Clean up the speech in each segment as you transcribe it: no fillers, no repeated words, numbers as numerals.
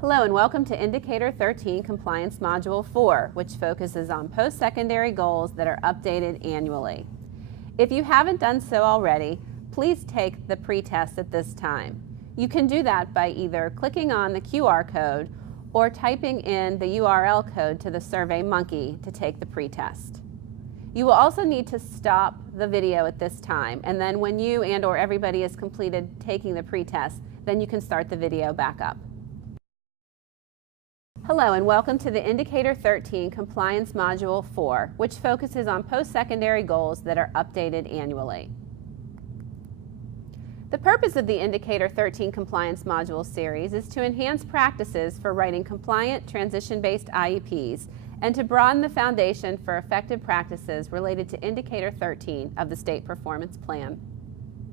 Hello and welcome to Indicator 13 Compliance Module 4, which focuses on post-secondary goals that are updated annually. If you haven't done so already, please take the pretest at this time. You can do that by either clicking on the QR code or typing in the URL code to the SurveyMonkey to take the pretest. You will also need to stop the video at this time, and then when you and/or everybody has completed taking the pretest, then you can start the video back up. Hello and welcome to the Indicator 13 Compliance Module 4, which focuses on post-secondary goals that are updated annually. The purpose of the Indicator 13 Compliance Module series is to enhance practices for writing compliant, transition-based IEPs and to broaden the foundation for effective practices related to Indicator 13 of the State Performance Plan.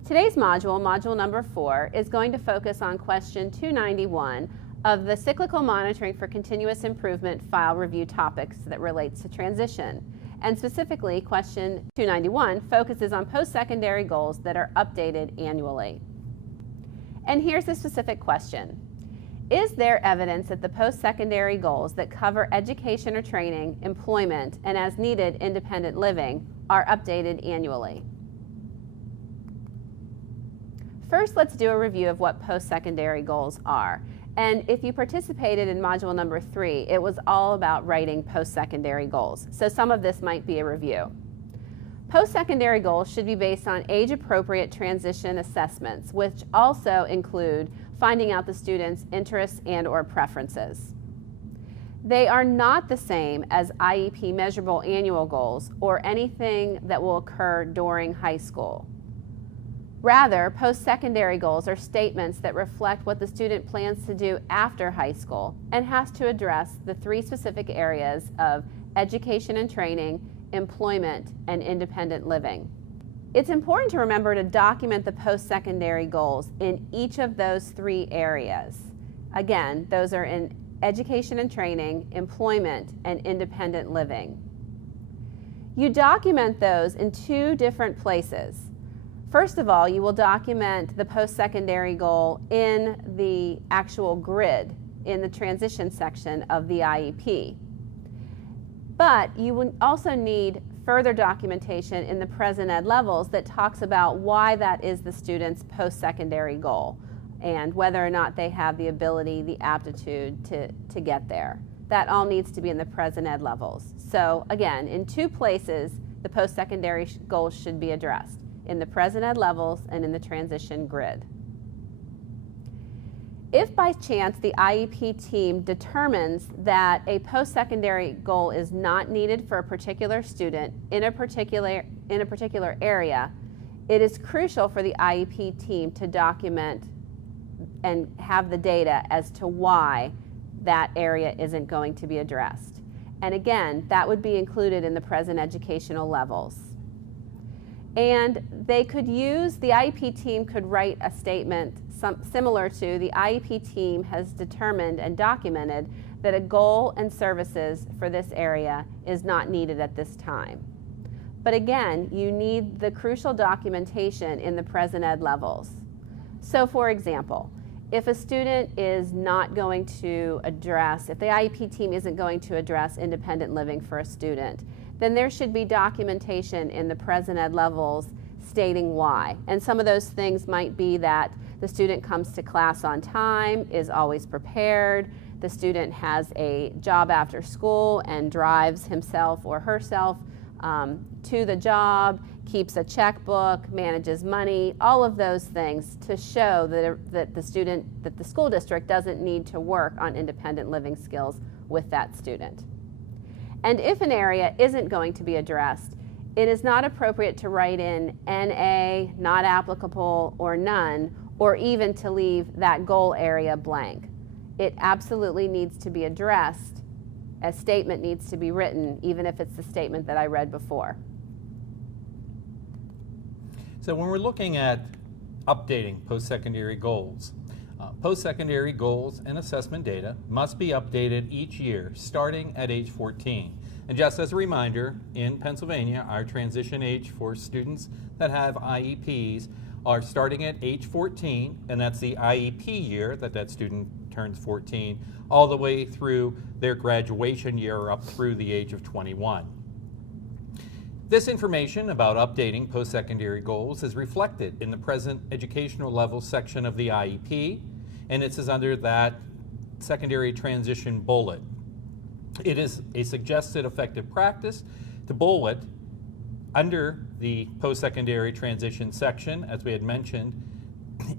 Today's module, module number 4, is going to focus on question 291 of the Cyclical Monitoring for Continuous Improvement file review topics that relates to transition. And specifically, question 291 focuses on post-secondary goals that are updated annually. And here's the specific question. Is there evidence that the post-secondary goals that cover education or training, employment, and as needed independent living are updated annually? First, let's do a review of what post-secondary goals are. And if you participated in module number 3, it was all about writing post-secondary goals. So some of this might be a review. Post-secondary goals should be based on age-appropriate transition assessments, which also include finding out the student's interests and/or preferences. They are not the same as IEP measurable annual goals or anything that will occur during high school. Rather, post-secondary goals are statements that reflect what the student plans to do after high school and has to address the 3 specific areas of education and training, employment, and independent living. It's important to remember to document the post-secondary goals in each of those 3 areas. Again, those are in education and training, employment, and independent living. You document those in 2 different places. First of all, you will document the post-secondary goal in the actual grid in the transition section of the IEP. But you will also need further documentation in the present ed levels that talks about why that is the student's post-secondary goal and whether or not they have the ability, the aptitude to get there. That all needs to be in the present ed levels. So again, in 2 places, the post-secondary goals should be addressed, in the present ed levels and in the transition grid. If by chance the IEP team determines that a post-secondary goal is not needed for a particular student in a particular area, it is crucial for the IEP team to document and have the data as to why that area isn't going to be addressed. And again, that would be included in the present educational levels. And they could use, the IEP team could write a statement similar to the IEP team has determined and documented that a goal and services for this area is not needed at this time. But again, you need the crucial documentation in the present ed levels. So for example, if a student is not going to address, if the IEP team isn't going to address independent living for a student, then there should be documentation in the present ed levels stating why. And some of those things might be that the student comes to class on time, is always prepared, the student has a job after school and drives himself or herself to the job, keeps a checkbook, manages money, all of those things to show that the school district doesn't need to work on independent living skills with that student. And if an area isn't going to be addressed, it is not appropriate to write in NA, not applicable, or none, or even to leave that goal area blank. It absolutely needs to be addressed. A statement needs to be written, even if it's the statement that I read before. So when we're looking at updating post-secondary goals, post-secondary goals and assessment data must be updated each year starting at age 14. And just as a reminder, in Pennsylvania, our transition age for students that have IEPs are starting at age 14, and that's the IEP year that student turns 14, all the way through their graduation year up through the age of 21. This information about updating post-secondary goals is reflected in the present educational level section of the IEP, and it is under that secondary transition bullet. It is a suggested effective practice to bullet under the post-secondary transition section, as we had mentioned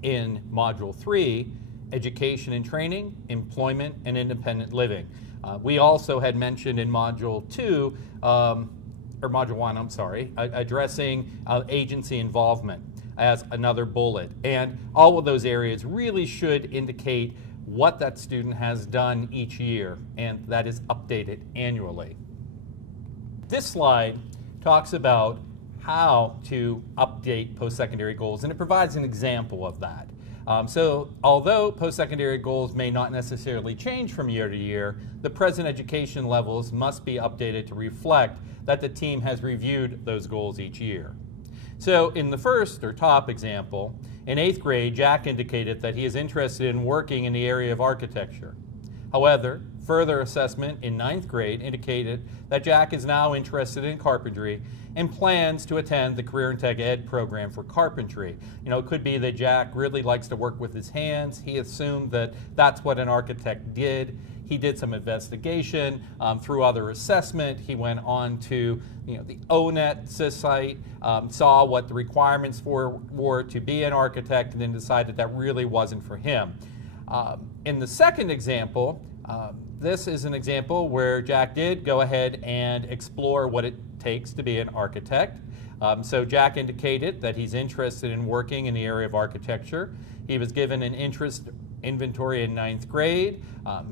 in Module 3, education and training, employment, and independent living. We also had mentioned in Module 2, or Module 1, I'm sorry, addressing agency involvement as another bullet. And all of those areas really should indicate what that student has done each year, and that is updated annually. This slide talks about how to update post-secondary goals, and it provides an example of that. So although post-secondary goals may not necessarily change from year to year, the present education levels must be updated to reflect that the team has reviewed those goals each year. So in the first or top example, in 8th grade, Jack indicated that he is interested in working in the area of architecture. However, further assessment in 9th grade indicated that Jack is now interested in carpentry and plans to attend the Career and Tech Ed program for carpentry. You know, it could be that Jack really likes to work with his hands. He assumed that that's what an architect did. He did some investigation through other assessment. He went on to the ONET site, saw what the requirements were to be an architect, and then decided that really wasn't for him. In the second example, this is an example where Jack did go ahead and explore what it takes to be an architect. So Jack indicated that he's interested in working in the area of architecture. He was given an interest inventory in 9th grade.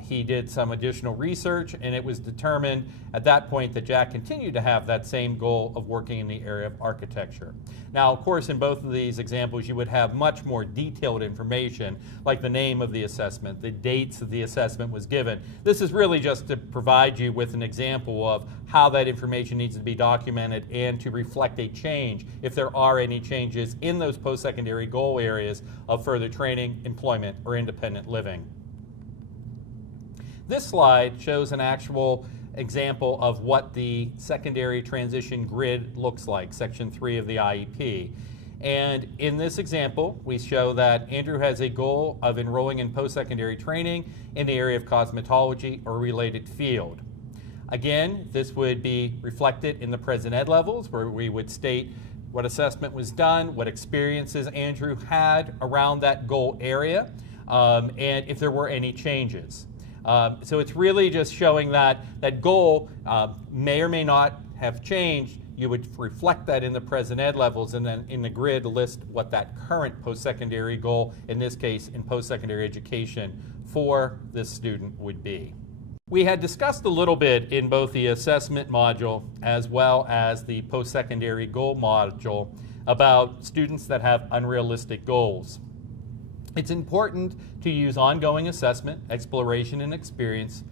He did some additional research, and it was determined at that point that Jack continued to have that same goal of working in the area of architecture. Now, of course, in both of these examples, you would have much more detailed information, like the name of the assessment, the dates that the assessment was given. This is really just to provide you with an example of how that information needs to be documented and to reflect a change if there are any changes in those post-secondary goal areas of further training, employment, or independent living. This slide shows an actual example of what the secondary transition grid looks like, Section 3 of the IEP. And in this example, we show that Andrew has a goal of enrolling in post-secondary training in the area of cosmetology or related field. Again, this would be reflected in the present ed levels, where we would state what assessment was done, what experiences Andrew had around that goal area, and if there were any changes. So it's really just showing that that goal may or may not have changed. You would reflect that in the present ed levels, and then in the grid list what that current post-secondary goal, in this case in post-secondary education, for this student would be. We had discussed a little bit in both the assessment module as well as the post-secondary goal module about students that have unrealistic goals. It's important to use ongoing assessment, exploration, and experience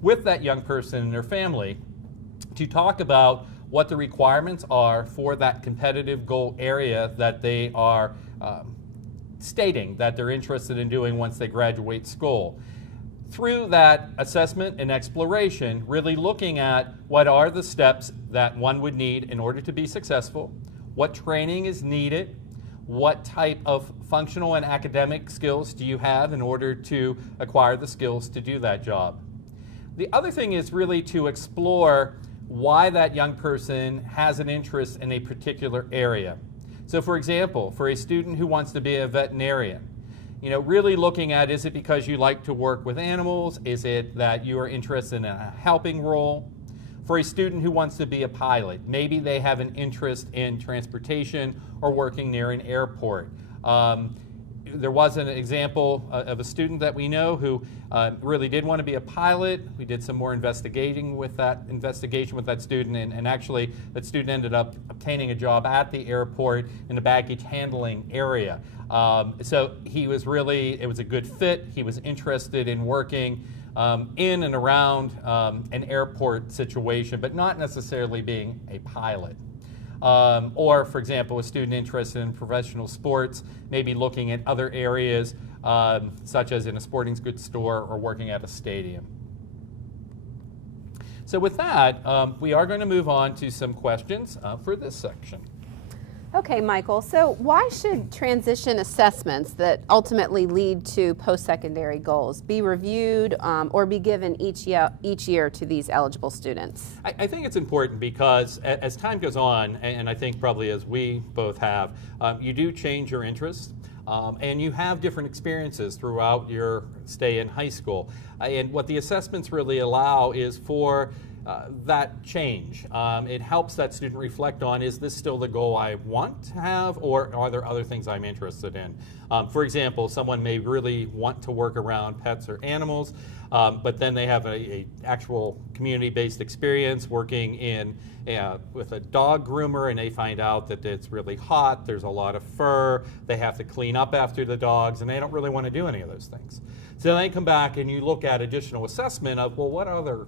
with that young person and their family to talk about what the requirements are for that competitive goal area that they are stating that they're interested in doing once they graduate school. Through that assessment and exploration, really looking at what are the steps that one would need in order to be successful, what training is needed, what type of functional and academic skills do you have in order to acquire the skills to do that job. The other thing is really to explore why that young person has an interest in a particular area. So for example, for a student who wants to be a veterinarian, really looking at, is it because you like to work with animals? Is it that you are interested in a helping role? For a student who wants to be a pilot, maybe they have an interest in transportation or working near an airport. There was an example of a student that we know who really did want to be a pilot. We did some more investigation with that student, and actually that student ended up obtaining a job at the airport in the baggage handling area. So it was a good fit. He was interested in working in and around an airport situation, but not necessarily being a pilot. Or, for example, a student interested in professional sports, maybe looking at other areas such as in a sporting goods store or working at a stadium. So with that, we are going to move on to some questions for this section. Okay, Michael, so why should transition assessments that ultimately lead to post-secondary goals be reviewed or be given each year to these eligible students? I think it's important because as time goes on, and I think probably as we both have, you do change your interests. And you have different experiences throughout your stay in high school. And what the assessments really allow is for that change. It helps that student reflect on, is this still the goal I want to have, or are there other things I'm interested in? For example, someone may really want to work around pets or animals, but then they have a actual community-based experience working in with a dog groomer, and they find out that it's really hot, there's a lot of fur, they have to clean up after the dogs, and they don't really want to do any of those things. So then they come back and you look at additional assessment of, well, what other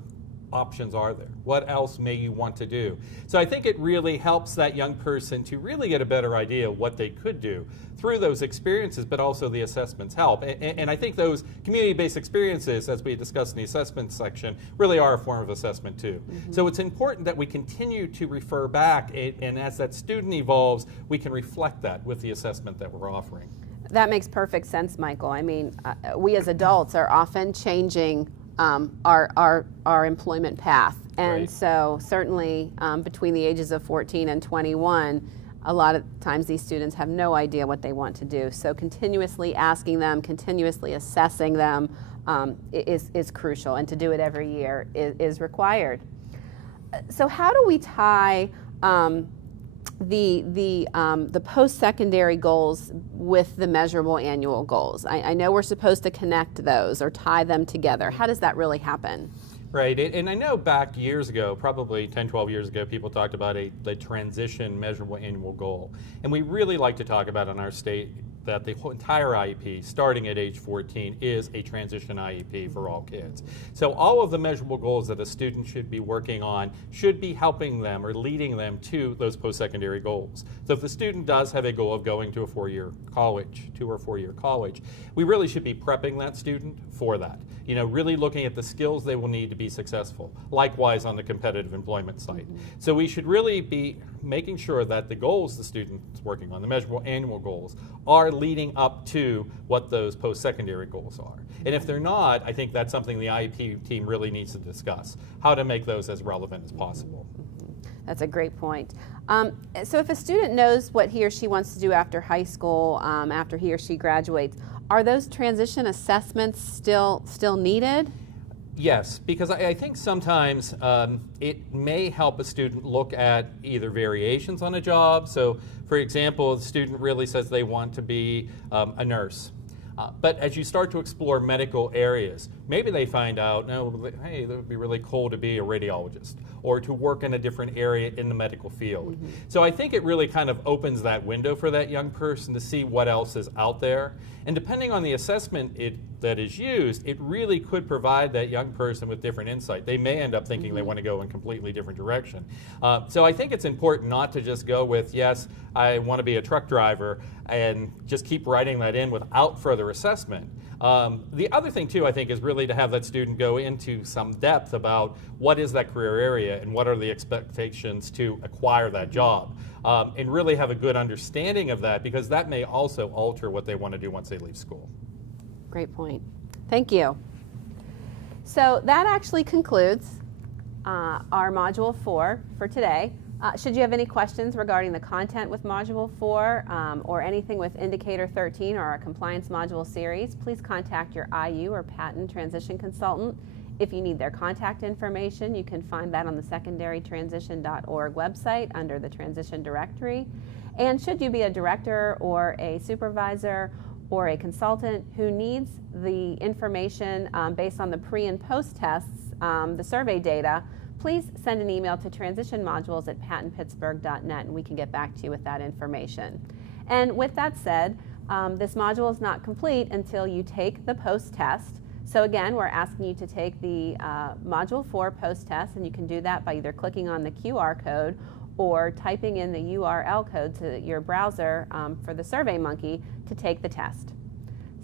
options are there? What else may you want to do? So I think it really helps that young person to really get a better idea of what they could do through those experiences, but also the assessments help. And I think those community-based experiences, as we discussed in the assessment section, really are a form of assessment too. Mm-hmm. So it's important that we continue to refer back, and as that student evolves, we can reflect that with the assessment that we're offering. That makes perfect sense, Michael. I mean, we as adults are often changing our employment path. And right. So certainly between the ages of 14 and 21, a lot of times these students have no idea what they want to do. So continuously asking them, continuously assessing them is crucial, and to do it every year is required. So how do we tie the post-secondary goals with the measurable annual goals? I know we're supposed to connect those or tie them together. How does that really happen? Right, and I know back years ago, probably 10, 12 years ago, people talked about the transition measurable annual goal. And we really like to talk about in our state that the whole entire IEP, starting at age 14, is a transition IEP for all kids. So all of the measurable goals that a student should be working on should be helping them or leading them to those post-secondary goals. So if the student does have a goal of going to a 4-year college, 2 or 4-year college, we really should be prepping that student for that. You know, really looking at the skills they will need to be successful. Likewise on the competitive employment site. Mm-hmm. So we should really be making sure that the goals the student's working on, the measurable annual goals, are leading up to what those post-secondary goals are. And if they're not, I think that's something the IEP team really needs to discuss, how to make those as relevant as possible. That's a great point. So if a student knows what he or she wants to do after high school, after he or she graduates, are those transition assessments still needed? Yes, because I think sometimes it may help a student look at either variations on a job. So, for example, the student really says they want to be a nurse. But as you start to explore medical areas, maybe they find out, no, hey, it would be really cool to be a radiologist or to work in a different area in the medical field. Mm-hmm. So I think it really kind of opens that window for that young person to see what else is out there. And depending on the assessment that is used, it really could provide that young person with different insight. They may end up thinking they want to go in a completely different direction. So I think it's important not to just go with, yes, I want to be a truck driver, and just keep writing that in without further assessment. The other thing too, I think, is really to have that student go into some depth about what is that career area and what are the expectations to acquire that job, and really have a good understanding of that, because that may also alter what they want to do once they leave school. Great point. Thank you. So that actually concludes our Module 4 for today. Should you have any questions regarding the content with Module 4 or anything with Indicator 13 or our Compliance Module series, please contact your IU or Patent Transition Consultant. If you need their contact information, you can find that on the secondarytransition.org website under the Transition Directory. And should you be a director or a supervisor or a consultant who needs the information based on the pre and post tests, the survey data, please send an email to transitionmodules@patentpittsburgh.net and we can get back to you with that information. And with that said, this module is not complete until you take the post test. So again, we're asking you to take the Module 4 post test, and you can do that by either clicking on the QR code or typing in the URL code to your browser for the SurveyMonkey to take the test.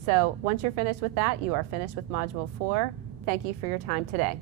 So once you're finished with that, you are finished with Module 4. Thank you for your time today.